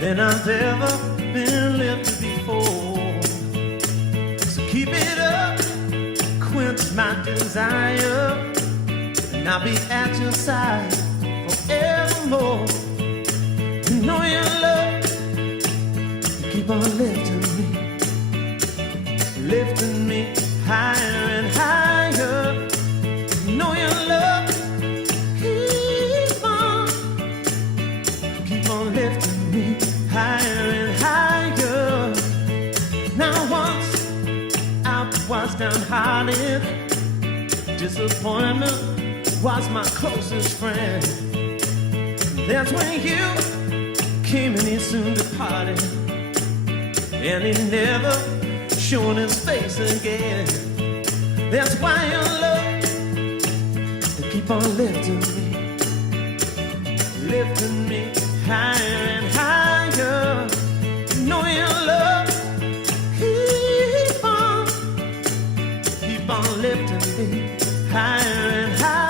than I've ever been lifted before. So keep it up, quench my desire, and I'll be at your side forevermore. You know your love, you keep on lifting me higher and higher. You know your love, keep on lifting me higher and higher. Now once I was downhearted, disappointment was my closest friend. That's when you came and he soon departed, and he never showing his face again. That's why your love, you keep on lifting me higher and higher. You know your love, keep on lifting me higher and higher.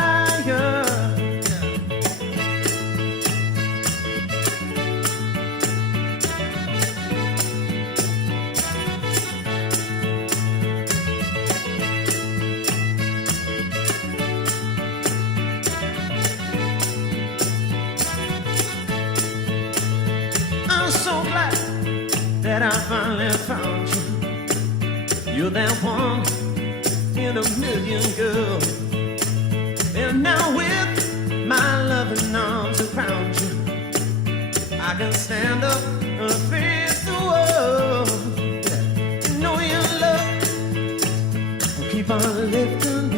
So glad that I finally found you. You're that one in a million, girl. And now with my loving arms around you, I can stand up and face the world. You know your love will keep on lifting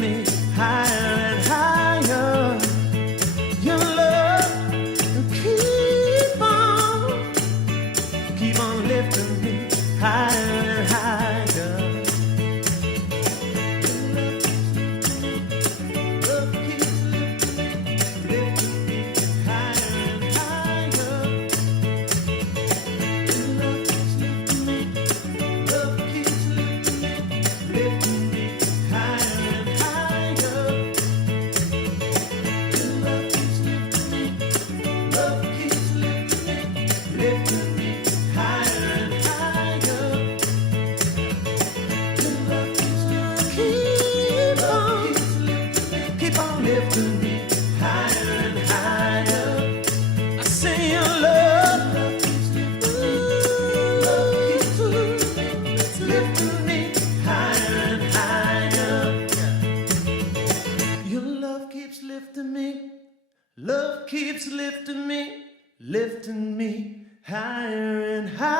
me higher and higher. Your love keep on lifting me higher and higher. Love keeps lifting me higher and higher. Love keeps lifting me, love keeps lifting me higher and higher. Love keeps lifting me, love keeps lifting me higher and higher. Your love keeps keep on lifting me higher and higher. I say your love keeps lifting me higher and higher. Your love keeps lifting me, love keeps lifting me higher and higher.